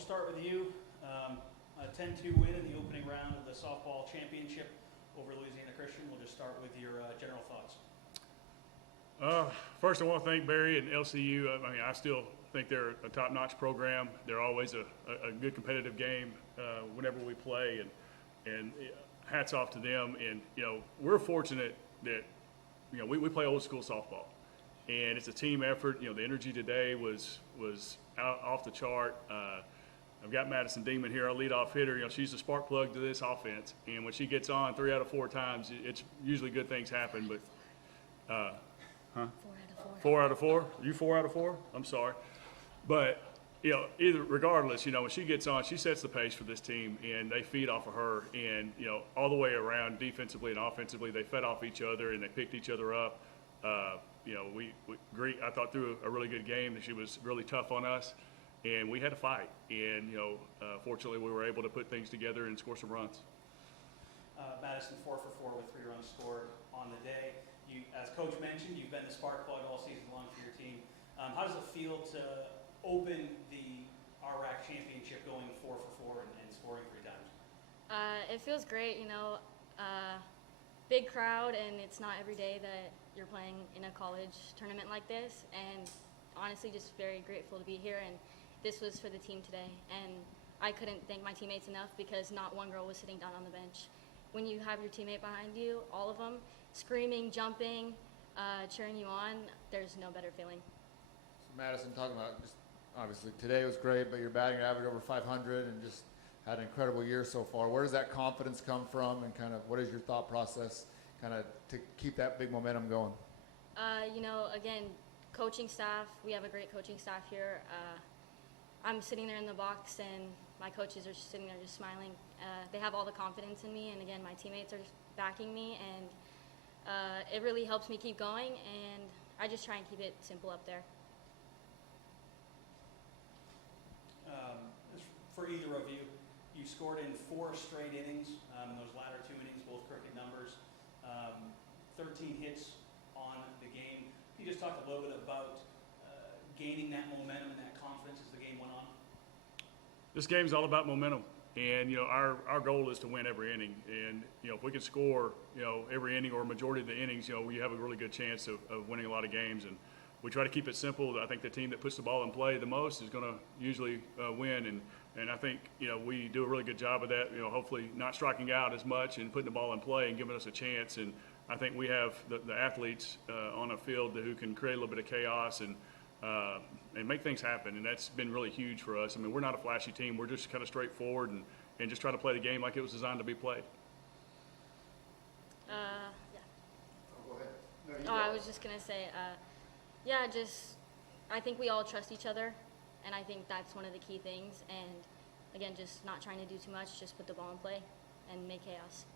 we'll start with you. A 10-2 win in the opening round of the softball championship over Louisiana Christian. We'll just start with your general thoughts. First, I want to thank Barry and LCU. I mean, I still think they're a top-notch program. They're always a good competitive game whenever we play, and hats off to them. And we're fortunate that we play old school softball, and it's a team effort. The energy today was off the chart. I've got Madison Demon here, our leadoff hitter. She's the spark plug to this offense, and when she gets on 3 out of 4 times, it's usually good things happen. But 4 out of 4. 4 out of 4? Are you 4 out of 4? I'm sorry. But, regardless, when she gets on, she sets the pace for this team, and they feed off of her. And, all the way around, defensively and offensively, they fed off each other, and they picked each other up. I thought through a really good game. She was really tough on us, and we had to fight. And, fortunately, we were able to put things together and score some runs. Madison 4 for 4 with 3 runs scored on the day. You, as Coach mentioned, you've been the spark plug all season long for your team. How does it feel to open the RRAC championship going 4 for 4 and scoring 3 times? It feels great, big crowd, and it's not every day that you're playing in a college tournament like this, and honestly just very grateful to be here, and this was for the team today, and I couldn't thank my teammates enough because not one girl was sitting down on the bench. When you have your teammate behind you, all of them, screaming, jumping, cheering you on, there's no better feeling. So Madison, talking about just obviously today was great, but you're batting average over 500 and just had an incredible year so far. Where does that confidence come from, and kind of what is your thought process kind of to keep that big momentum going? Again, coaching staff, we have a great coaching staff here. I'm sitting there in the box, and my coaches are just sitting there just smiling. They have all the confidence in me, and again, my teammates are backing me, and it really helps me keep going, and I just try and keep it simple up there. For either of you, you scored in 4 straight innings. Those latter 2 innings, both crooked numbers. 13 hits on the game. Can you just talk a little bit about gaining that momentum and that confidence as the game went on? This game's all about momentum, and our goal is to win every inning. And if we can score every inning or a majority of the innings, we have a really good chance of winning a lot of games. And we try to keep it simple. I think the team that puts the ball in play the most is going to usually win. And I think we do a really good job of that. Hopefully not striking out as much and putting the ball in play and giving us a chance. And I think we have the athletes on a field who can create a little bit of chaos and make things happen, and that's been really huge for us. I mean, we're not a flashy team. We're just kind of straightforward and just try to play the game like it was designed to be played. Yeah. Oh, go ahead. No, I was just going to say, I think we all trust each other, and I think that's one of the key things. And, again, just not trying to do too much, just put the ball in play and make chaos.